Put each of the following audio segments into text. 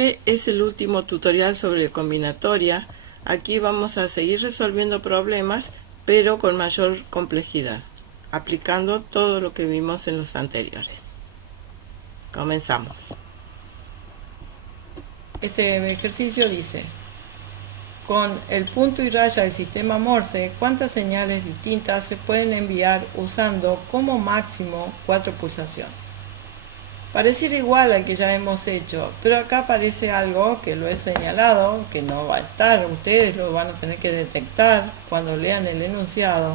Este es el último tutorial sobre combinatoria. Aquí vamos a seguir resolviendo problemas, pero con mayor complejidad, aplicando todo lo que vimos en los anteriores. Comenzamos. Este ejercicio dice: con el punto y raya del sistema Morse, ¿cuántas señales distintas se pueden enviar usando como máximo 4 pulsaciones? Pareciera igual al que ya hemos hecho, pero acá aparece algo que lo he señalado, que no va a estar, ustedes lo van a tener que detectar cuando lean el enunciado.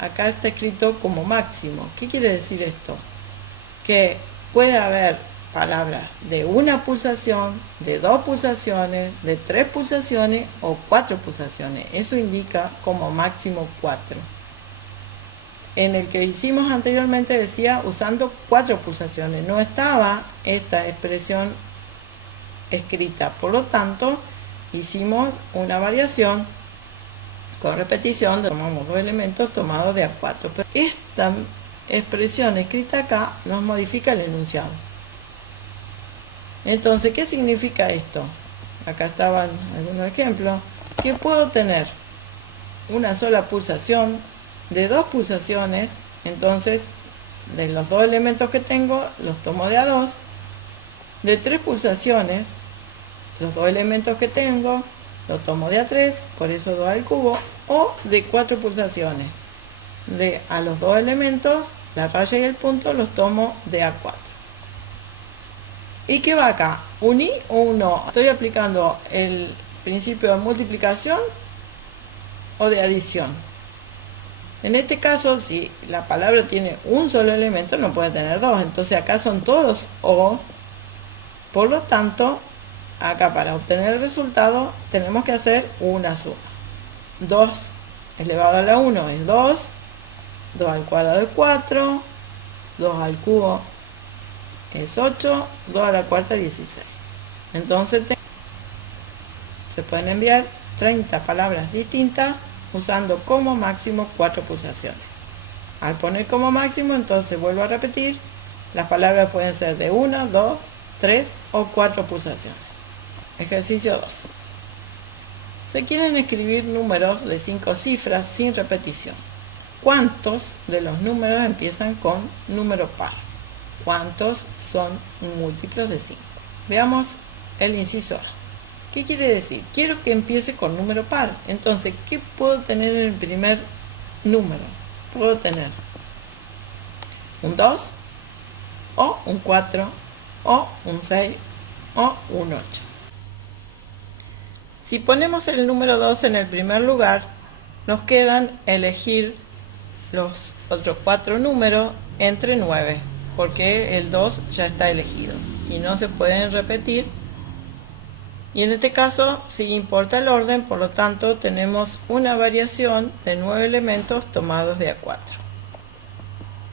Acá está escrito como máximo. ¿Qué quiere decir esto? Que puede haber palabras de 1 pulsación, de 2 pulsaciones, de 3 pulsaciones o 4 pulsaciones. Eso indica como máximo 4. En el que hicimos anteriormente decía usando 4 pulsaciones. No estaba esta expresión escrita. Por lo tanto, hicimos una variación con repetición. Tomamos 2 elementos tomados de A4. Pero esta expresión escrita acá nos modifica el enunciado. Entonces, ¿qué significa esto? Acá estaban algunos ejemplos. Que puedo tener una sola pulsación, de 2 pulsaciones, entonces de los 2 elementos que tengo los tomo de A2, de 3 pulsaciones, los 2 elementos que tengo los tomo de A3, por eso 2 al cubo, o de 4 pulsaciones, de a los 2 elementos, la raya y el punto, los tomo de A4. ¿Y qué va acá? ¿Un i o un o? ¿Estoy aplicando el principio de multiplicación o de adición? En este caso, si la palabra tiene un solo elemento, no puede tener 2. Entonces acá son todos o. Por lo tanto, acá para obtener el resultado tenemos que hacer una suma. 2 elevado a la 1 es 2. 2 al cuadrado es 4. 2 al cubo es 8. 2 a la cuarta es 16. Entonces se pueden enviar 30 palabras distintas usando como máximo 4 pulsaciones. Al poner como máximo, entonces vuelvo a repetir, las palabras pueden ser de 1, 2, 3 o 4 pulsaciones. Ejercicio 2. Se quieren escribir números de 5 cifras sin repetición. ¿Cuántos de los números empiezan con número par? ¿Cuántos son múltiplos de 5? Veamos el inciso A. ¿Qué quiere decir? Quiero que empiece con número par. Entonces, ¿qué puedo tener en el primer número? Puedo tener un 2, o un 4, o un 6, o un 8. Si ponemos el número 2 en el primer lugar, nos quedan elegir los otros 4 números entre 9, porque el 2 ya está elegido y no se pueden repetir. Y en este caso sí importa el orden, por lo tanto tenemos una variación de 9 elementos tomados de A4.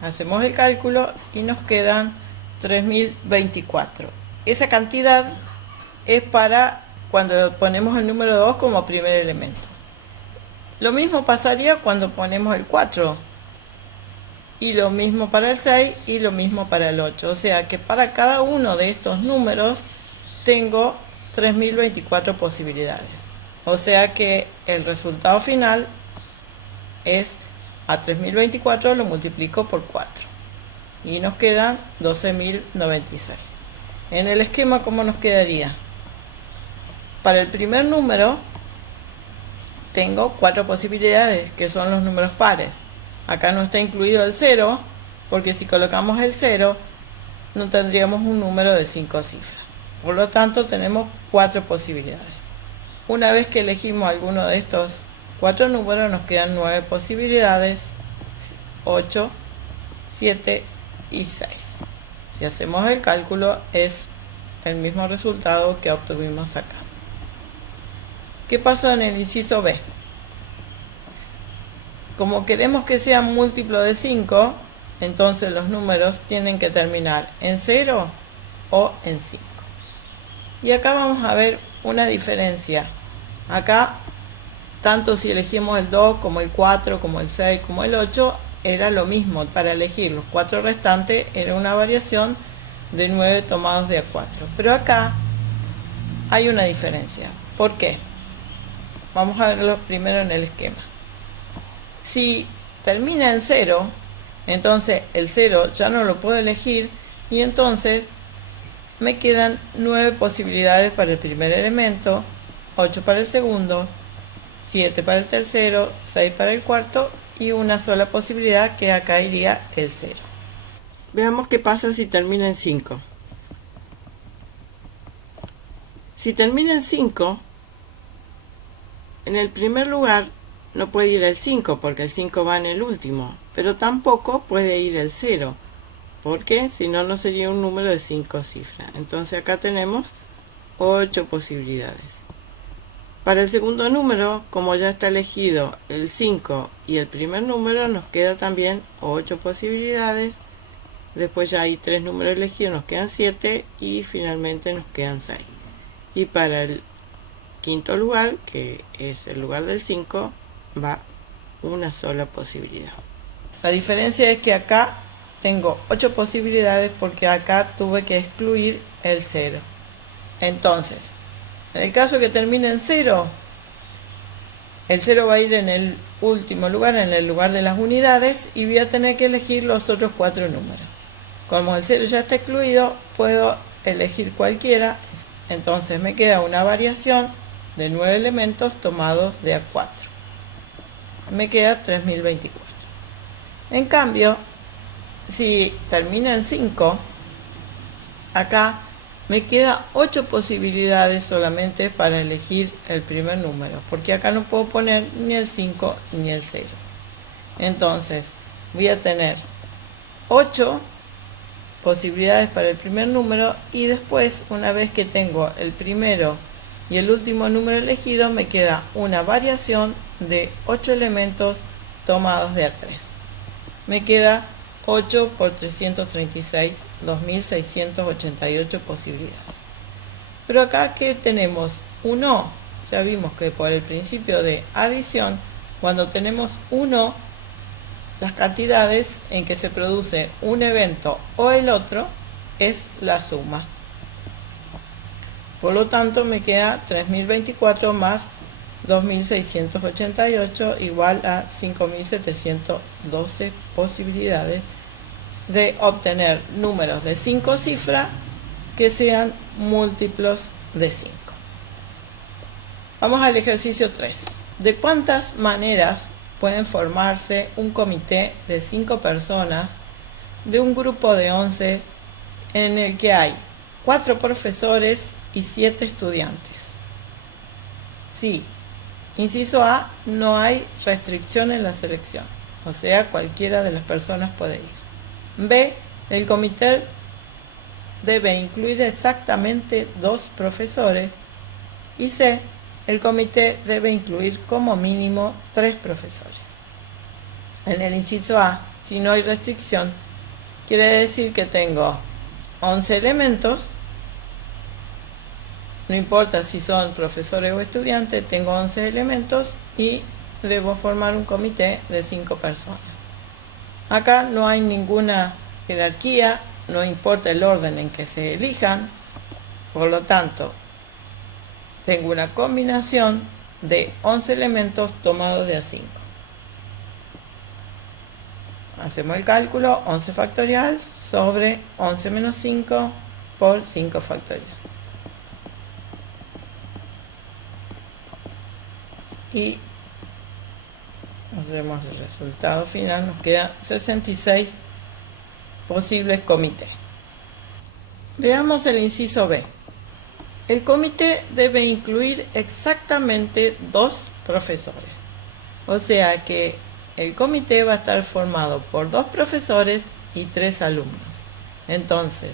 Hacemos el cálculo y nos quedan 3024. Esa cantidad es para cuando ponemos el número 2 como primer elemento. Lo mismo pasaría cuando ponemos el 4. Y lo mismo para el 6 y lo mismo para el 8. O sea que para cada uno de estos números tengo 3024 posibilidades. O sea que el resultado final es a 3024 lo multiplico por 4 y nos quedan 12096. En el esquema, ¿cómo nos quedaría? Para el primer número tengo 4 posibilidades, que son los números pares. Acá no está incluido el 0, porque si colocamos el 0 no tendríamos un número de 5 cifras. Por lo tanto, tenemos 4 posibilidades. Una vez que elegimos alguno de estos 4 números, nos quedan 9 posibilidades, 8, 7 y 6. Si hacemos el cálculo, es el mismo resultado que obtuvimos acá. ¿Qué pasó en el inciso B? Como queremos que sea múltiplo de 5, entonces los números tienen que terminar en 0 o en 5. Y acá vamos a ver una diferencia. Acá, tanto si elegimos el 2, como el 4, como el 6, como el 8, era lo mismo. Para elegir los 4 restantes era una variación de 9 tomados de A4. Pero acá hay una diferencia. ¿Por qué? Vamos a verlo primero en el esquema. Si termina en 0, entonces el 0 ya no lo puedo elegir y entonces me quedan 9 posibilidades para el primer elemento, 8 para el segundo, 7 para el tercero, 6 para el cuarto y una sola posibilidad, que acá iría el 0. Veamos qué pasa si termina en 5. Si termina en 5, en el primer lugar no puede ir el 5 porque el 5 va en el último, pero tampoco puede ir el 0, porque si no, no sería un número de 5 cifras. Entonces acá tenemos 8 posibilidades. Para el segundo número, como ya está elegido el 5 y el primer número, nos queda también 8 posibilidades. Después ya hay 3 números elegidos, nos quedan 7 y finalmente nos quedan 6. Y para el quinto lugar, que es el lugar del 5, va una sola posibilidad. La diferencia es que acá tengo 8 posibilidades porque acá tuve que excluir el 0. Entonces, en el caso que termine en 0, el 0 va a ir en el último lugar, en el lugar de las unidades, y voy a tener que elegir los otros 4 números. Como el 0 ya está excluido, puedo elegir cualquiera. Entonces me queda una variación de 9 elementos tomados de A4. Me queda 3024. En cambio, si termina en 5, acá me queda 8 posibilidades solamente para elegir el primer número, porque acá no puedo poner ni el 5 ni el 0. Entonces voy a tener 8 posibilidades para el primer número, y después, una vez que tengo el primero y el último número elegido, me queda una variación de 8 elementos tomados de A3. Me queda 8 por 336, 2688 posibilidades. Pero acá, ¿qué tenemos? 1. Ya vimos que por el principio de adición, cuando tenemos 1, las cantidades en que se produce un evento o el otro es la suma. Por lo tanto, me queda 3024 más 2688 igual a 5712 posibilidades de obtener números de 5 cifras que sean múltiplos de 5. Vamos al ejercicio 3. ¿De cuántas maneras pueden formarse un comité de 5 personas de un grupo de 11 en el que hay 4 profesores y 7 estudiantes? Sí. Inciso A, no hay restricción en la selección, o sea, cualquiera de las personas puede ir. B, el comité debe incluir exactamente 2 profesores. Y C, el comité debe incluir como mínimo 3 profesores. En el inciso A, si no hay restricción, quiere decir que tengo 11 elementos. No importa si son profesores o estudiantes, tengo 11 elementos y debo formar un comité de 5 personas. Acá no hay ninguna jerarquía, no importa el orden en que se elijan, por lo tanto, tengo una combinación de 11 elementos tomados de A5. Hacemos el cálculo, 11 factorial sobre 11 menos 5 por 5 factorial. Y vemos el resultado final, nos quedan 66 posibles comités. Veamos el inciso B. El comité debe incluir exactamente 2 profesores. O sea que el comité va a estar formado por 2 profesores y 3 alumnos. Entonces,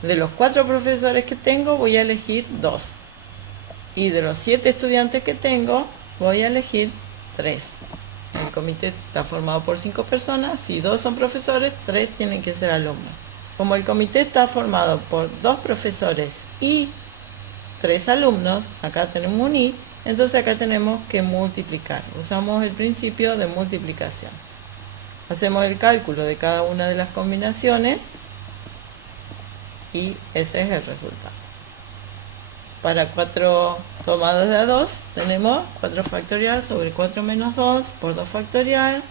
de los 4 profesores que tengo, voy a elegir 2. Y de los 7 estudiantes que tengo, voy a elegir 3. El comité está formado por 5 personas. Si 2 son profesores, 3 tienen que ser alumnos. Como el comité está formado por 2 profesores y 3 alumnos, acá tenemos un y, entonces acá tenemos que multiplicar. Usamos el principio de multiplicación. Hacemos el cálculo de cada una de las combinaciones y ese es el resultado. Para 4 tomados de a 2 tenemos 4 factorial sobre 4 menos 2 por 2 factorial.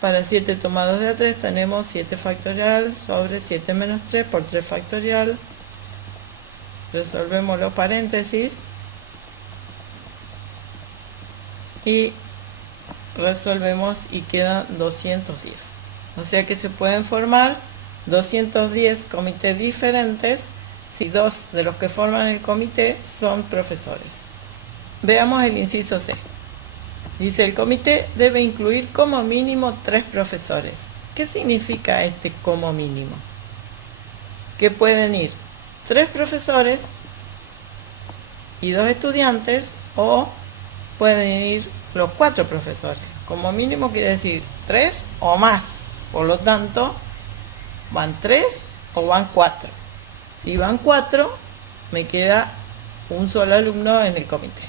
Para 7 tomados de a 3 tenemos 7 factorial sobre 7 menos 3 por 3 factorial. Resolvemos los paréntesis y resolvemos y quedan 210. O sea que se pueden formar 210 comités diferentes si 2 de los que forman el comité son profesores. Veamos el inciso C. Dice, el comité debe incluir como mínimo 3 profesores. ¿Qué significa este como mínimo? Que pueden ir 3 profesores y 2 estudiantes, o pueden ir los 4 profesores. Como mínimo quiere decir 3 o más. Por lo tanto, van 3 o van 4. Si van 4, me queda un solo alumno en el comité.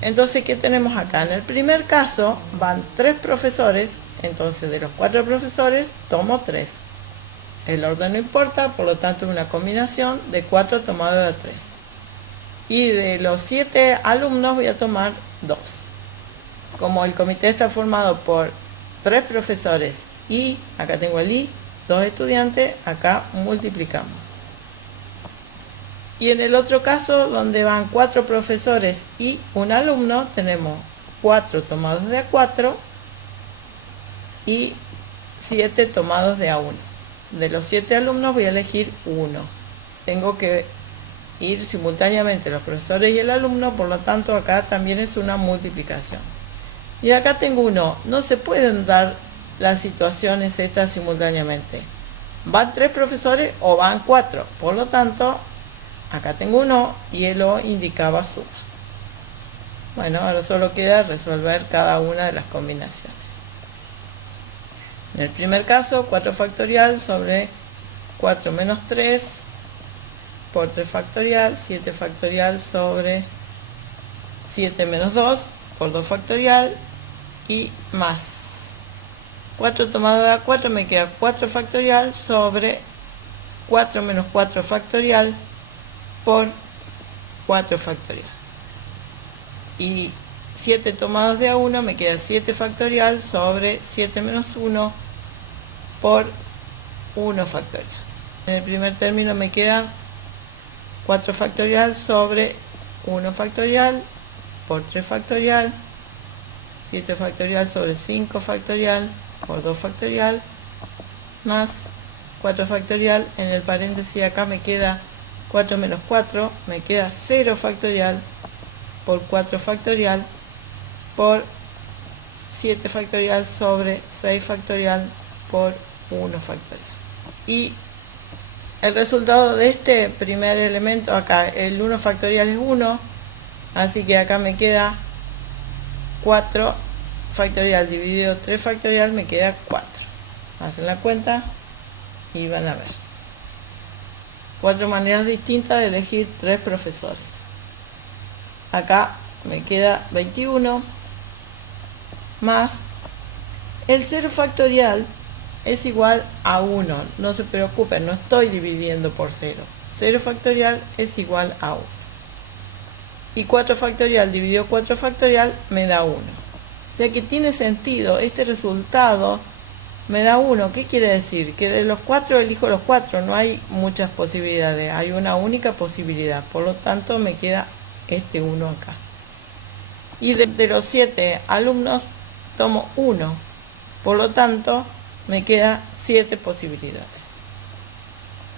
Entonces, ¿qué tenemos acá? En el primer caso, van 3 profesores. Entonces, de los 4 profesores, tomo 3. El orden no importa, por lo tanto, es una combinación de 4 tomado de 3. Y de los 7 alumnos voy a tomar 2. Como el comité está formado por 3 profesores y, acá tengo el i, 2 estudiantes, acá multiplicamos. Y en el otro caso, donde van 4 profesores y un alumno, tenemos 4 tomados de a 4 y 7 tomados de a 1. De los 7 alumnos voy a elegir 1. Tengo que ir simultáneamente los profesores y el alumno, por lo tanto acá también es una multiplicación. Y acá tengo 1. No se pueden dar las situaciones estas simultáneamente. Van 3 profesores o van 4. Por lo tanto, acá tengo 1 y el O indicaba suma. Bueno, ahora solo queda resolver cada una de las combinaciones. En el primer caso, 4 factorial sobre 4 menos 3 por 3 factorial, 7 factorial sobre 7 menos 2 por 2 factorial y más. 4 tomado de a 4 me queda 4 factorial sobre 4 menos 4 factorial por 4 factorial. Y 7 tomados de a 1 me queda 7 factorial sobre 7 menos 1 por 1 factorial. En el primer término me queda 4 factorial sobre 1 factorial por 3 factorial, 7 factorial sobre 5 factorial por 2 factorial, más 4 factorial, en el paréntesis acá me queda 4 menos 4, me queda 0 factorial por 4 factorial por 7 factorial sobre 6 factorial por 1 factorial. Y el resultado de este primer elemento acá, el 1 factorial es 1, así que acá me queda 4 factorial dividido 3 factorial, me queda 4. Hacen la cuenta y van a ver. 4 maneras distintas de elegir 3 profesores. Acá me queda 21 más el 0 factorial es igual a 1. No se preocupen, no estoy dividiendo por 0. 0 factorial es igual a 1. Y 4 factorial dividido 4 factorial me da 1. O sea que tiene sentido, este resultado me da 1. ¿Qué quiere decir? Que de los 4 elijo los 4, no hay muchas posibilidades, hay una única posibilidad. Por lo tanto me queda este 1 acá. Y de los 7 alumnos tomo 1. Por lo tanto me queda 7 posibilidades.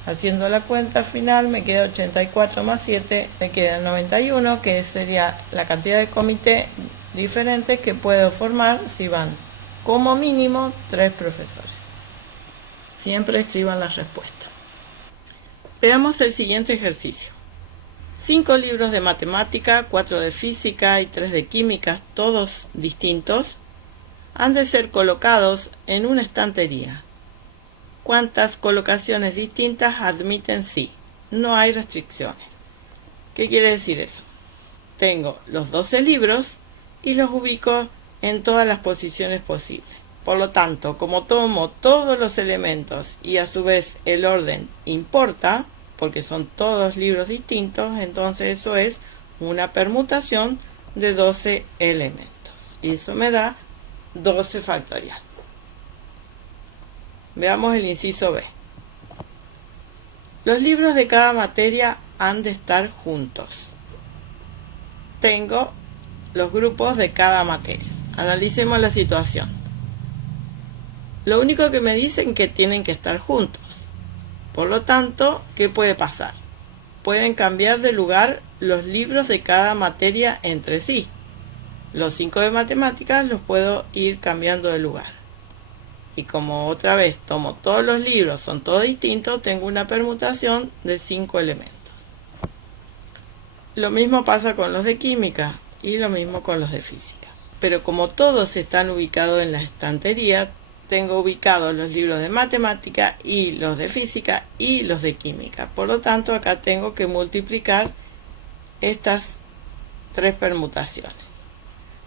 Haciendo la cuenta final me queda 84 más 7, me queda 91, que sería la cantidad de comités diferentes que puedo formar si van como mínimo 3 profesores. Siempre escriban la respuesta. Veamos el siguiente ejercicio. 5 libros de matemática, 4 de física y 3 de química, todos distintos, han de ser colocados en una estantería. ¿Cuántas colocaciones distintas admiten sí? No hay restricciones. ¿Qué quiere decir eso? Tengo los 12 libros y los ubico en todas las posiciones posibles. Por lo tanto, como tomo todos los elementos y a su vez el orden importa, porque son todos libros distintos, entonces eso es una permutación de 12 elementos. Y eso me da 12 factorial. Veamos el inciso B. Los libros de cada materia han de estar juntos. Tengo los grupos de cada materia. Analicemos la situación. Lo único que me dicen que tienen que estar juntos. Por lo tanto, ¿qué puede pasar? Pueden cambiar de lugar los libros de cada materia entre sí. Los 5 de matemáticas los puedo ir cambiando de lugar. Y como otra vez tomo todos los libros, son todos distintos, tengo una permutación de 5 elementos. Lo mismo pasa con los de química y lo mismo con los de física. Pero como todos están ubicados en la estantería, tengo ubicados los libros de matemática y los de física y los de química. Por lo tanto, acá tengo que multiplicar estas 3 permutaciones.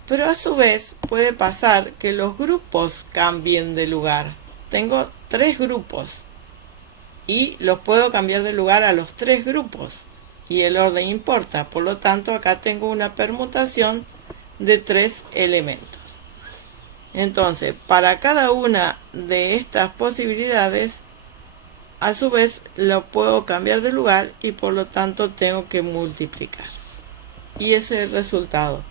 Pero a su vez puede pasar que los grupos cambien de lugar. Tengo 3 grupos y los puedo cambiar de lugar a los 3 grupos y el orden importa. Por lo tanto, acá tengo una permutación de 3 elementos. Entonces, para cada una de estas posibilidades, a su vez lo puedo cambiar de lugar y por lo tanto tengo que multiplicar. Y ese es el resultado.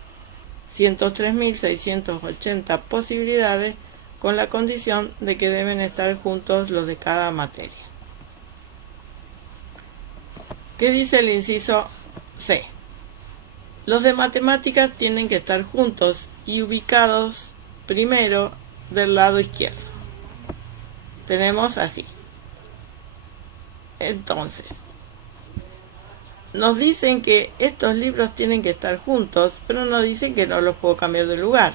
103.680 posibilidades con la condición de que deben estar juntos los de cada materia. ¿Qué dice el inciso C? Los de matemáticas tienen que estar juntos y ubicados primero del lado izquierdo. Tenemos así. Entonces, nos dicen que estos libros tienen que estar juntos, pero nos dicen que no los puedo cambiar de lugar.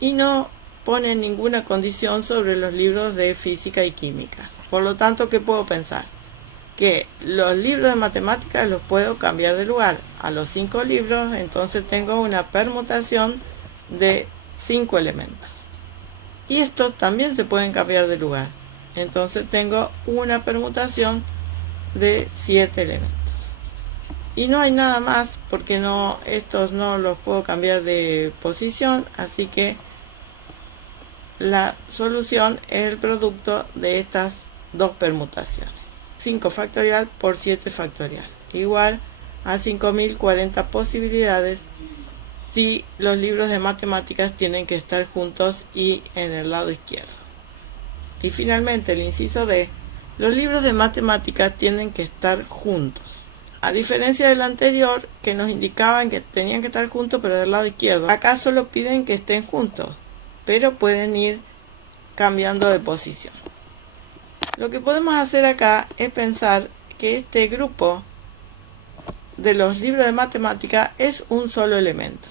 Y no ponen ninguna condición sobre los libros de física y química. Por lo tanto, ¿qué puedo pensar? Que los libros de matemáticas los puedo cambiar de lugar. A los 5 libros, entonces tengo una permutación de 5 elementos. Y estos también se pueden cambiar de lugar. Entonces tengo una permutación de 7 elementos. Y no hay nada más porque estos no los puedo cambiar de posición, así que la solución es el producto de estas 2 permutaciones. 5 factorial por 7 factorial, igual a 5.040 posibilidades si los libros de matemáticas tienen que estar juntos y en el lado izquierdo. Y finalmente el inciso D, los libros de matemáticas tienen que estar juntos. A diferencia del anterior, que nos indicaban que tenían que estar juntos pero del lado izquierdo, acá solo piden que estén juntos, pero pueden ir cambiando de posición. Lo que podemos hacer acá es pensar que este grupo de los libros de matemática es un solo elemento.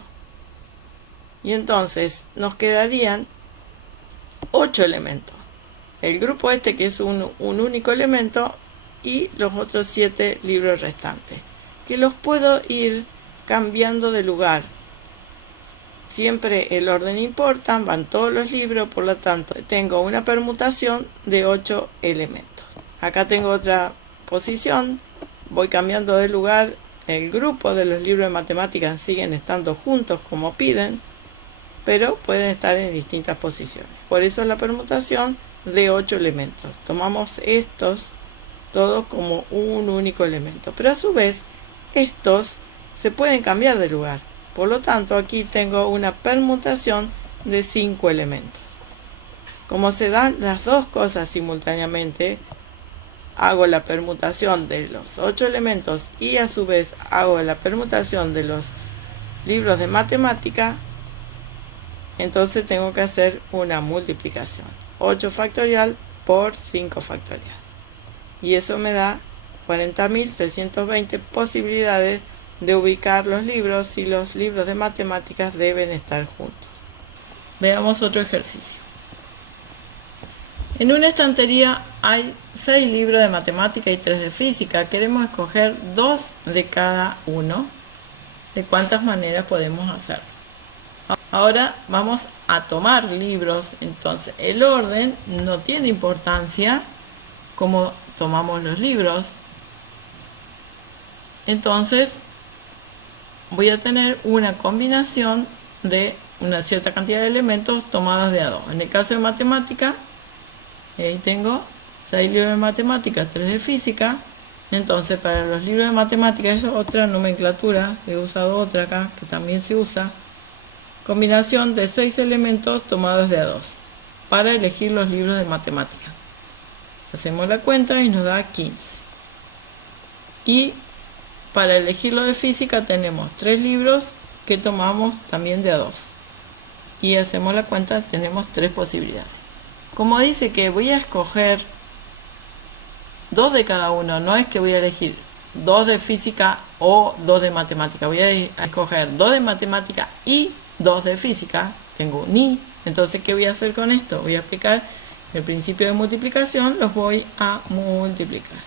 Y entonces nos quedarían 8 elementos. El grupo este que es un único elemento y los otros 7 libros restantes, que los puedo ir cambiando de lugar. Siempre el orden importa, van todos los libros, por lo tanto tengo una permutación de 8 elementos. Acá tengo otra posición, voy cambiando de lugar, el grupo de los libros de matemáticas siguen estando juntos como piden, pero pueden estar en distintas posiciones. Por eso la permutación de 8 elementos. Tomamos estos todos como un único elemento, pero a su vez estos se pueden cambiar de lugar. Por lo tanto, aquí tengo una permutación de 5 elementos. Como se dan las dos cosas simultáneamente, hago la permutación de los 8 elementos y a su vez hago la permutación de los libros de matemática, entonces tengo que hacer una multiplicación. 8 factorial por 5 factorial. Y eso me da 40.320 posibilidades de ubicar los libros si los libros de matemáticas deben estar juntos. Veamos otro ejercicio. En una estantería hay 6 libros de matemática y 3 de física. Queremos escoger 2 de cada uno. ¿De cuántas maneras podemos hacerlo? Ahora vamos a tomar libros. Entonces el orden no tiene importancia como tomamos los libros. entonces voy a tener una combinación de una cierta cantidad de elementos tomados de a dos. En el caso de matemática, ahí tengo 6 libros de matemática, 3 de física. Entonces para los libros de matemática es otra nomenclatura, he usado otra acá que también se usa. Combinación de 6 elementos tomados de a dos para elegir los libros de matemática. Hacemos la cuenta y nos da 15. Y para elegir lo de física tenemos 3 libros que tomamos también de a dos. Y hacemos la cuenta, tenemos 3 posibilidades. Como dice que voy a escoger 2 de cada uno, no es que voy a elegir 2 de física o 2 de matemática. Voy a escoger 2 de matemática y 2 de física. Tengo un y. Entonces, ¿qué voy a hacer con esto? Voy a aplicar el principio de multiplicación, los voy a multiplicar.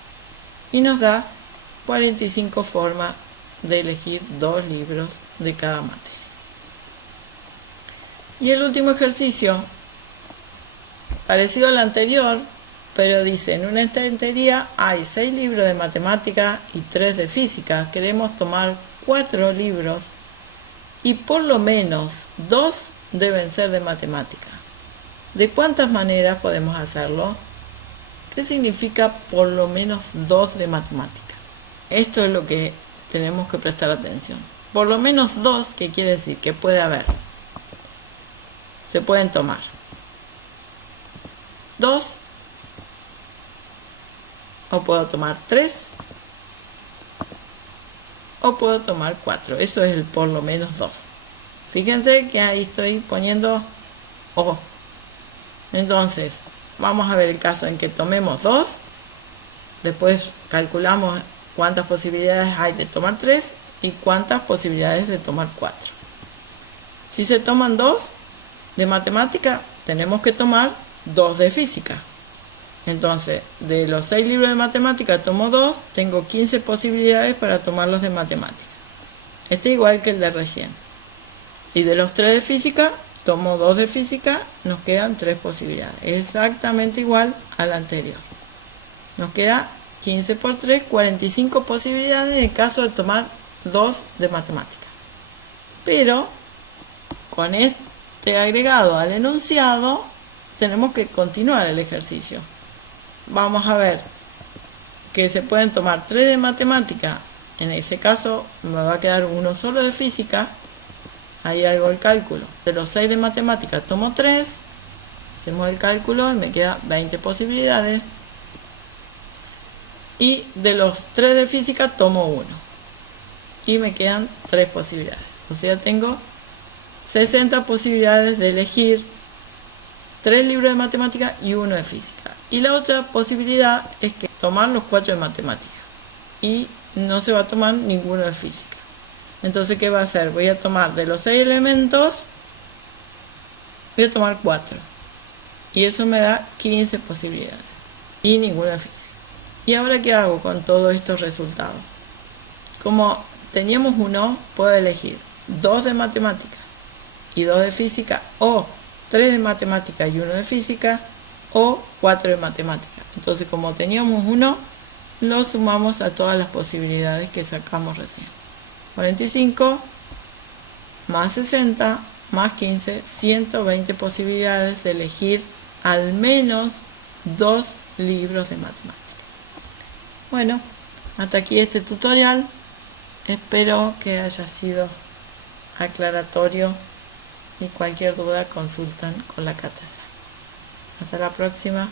Y nos da 45 formas de elegir 2 libros de cada materia. Y el último ejercicio, parecido al anterior, pero dice, en una estantería hay 6 libros de matemática y 3 de física. Queremos tomar 4 libros y por lo menos 2 deben ser de matemática. ¿De cuántas maneras podemos hacerlo? ¿Qué significa por lo menos 2 de matemática? Esto es lo que tenemos que prestar atención. Por lo menos 2, ¿qué quiere decir? Que puede haber. Se pueden tomar 2, o puedo tomar 3, o puedo tomar 4. Eso es el por lo menos 2. Fíjense que ahí estoy poniendo O. Entonces, vamos a ver el caso en que tomemos 2. Después calculamos cuántas posibilidades hay de tomar 3 y cuántas posibilidades de tomar 4. Si se toman 2 de matemática, tenemos que tomar 2 de física. Entonces, de los 6 libros de matemática tomo 2, tengo 15 posibilidades para tomarlos de matemática. Este es igual que el de recién. Y de los 3 de física, tomo 2 de física, nos quedan 3 posibilidades. Exactamente igual al anterior. Nos queda 15 por 3, 45 posibilidades en el caso de tomar 2 de matemática. Pero, con este agregado al enunciado, tenemos que continuar el ejercicio. Vamos a ver que se pueden tomar 3 de matemática. En ese caso me va a quedar uno solo de física. Ahí hago el cálculo. De los 6 de matemática tomo 3. Hacemos el cálculo y me queda 20 posibilidades. Y de los 3 de física tomo 1. Y me quedan 3 posibilidades. O sea, tengo 60 posibilidades de elegir 3 libros de matemática y 1 de física. Y la otra posibilidad es que tomar los 4 de matemática y no se va a tomar ninguno de física. Entonces, ¿qué va a hacer? Voy a tomar de los 6 elementos, voy a tomar 4. Y eso me da 15 posibilidades. Y ninguna de física. ¿Y ahora qué hago con todos estos resultados? Como teníamos 1, puedo elegir 2 de matemática y 2 de física, o 3 de matemática y 1 de física, o 4 de matemática. Entonces, como teníamos 1, lo sumamos a todas las posibilidades que sacamos recién. 45 más 60 más 15, 120 posibilidades de elegir al menos 2 libros de matemática. Bueno, hasta aquí este tutorial. Espero que haya sido aclaratorio y cualquier duda consultan con la cátedra. Hasta la próxima.